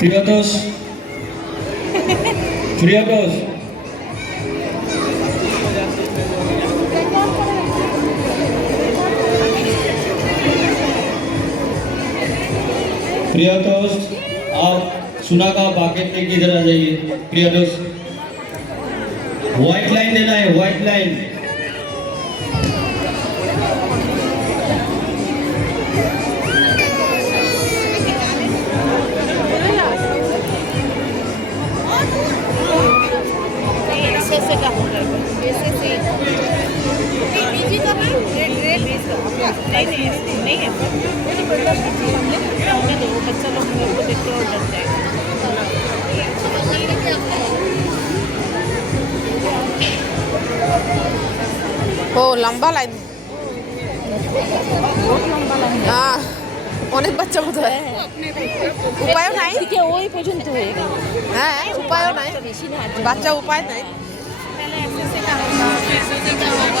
প্রিয়তোষ, প্রিয়তোষ, प्रियतोष आप सुनाका बाकेट में किधर आ जाइए। प्रियतोष व्हाइट लाइन देना है, व्हाइट लाइन। ऐसे का हो रहा है ऐसे से बीजी का है रेड रेड नहीं है मुझे बड़ा चाहिए हमने दो बच्चा लोग मेरे को देख के और डर जाएगा। ও লম্বা লাইন, অনেক বাচ্চা বোধ হয়, উপায়ও নাই, ওই পর্যন্ত হয়ে গেল। হ্যাঁ উপায়ও নাই, বেশি না বাচ্চা উপায় নাই। पहले ऐसे से का होगा फिर से का होगा।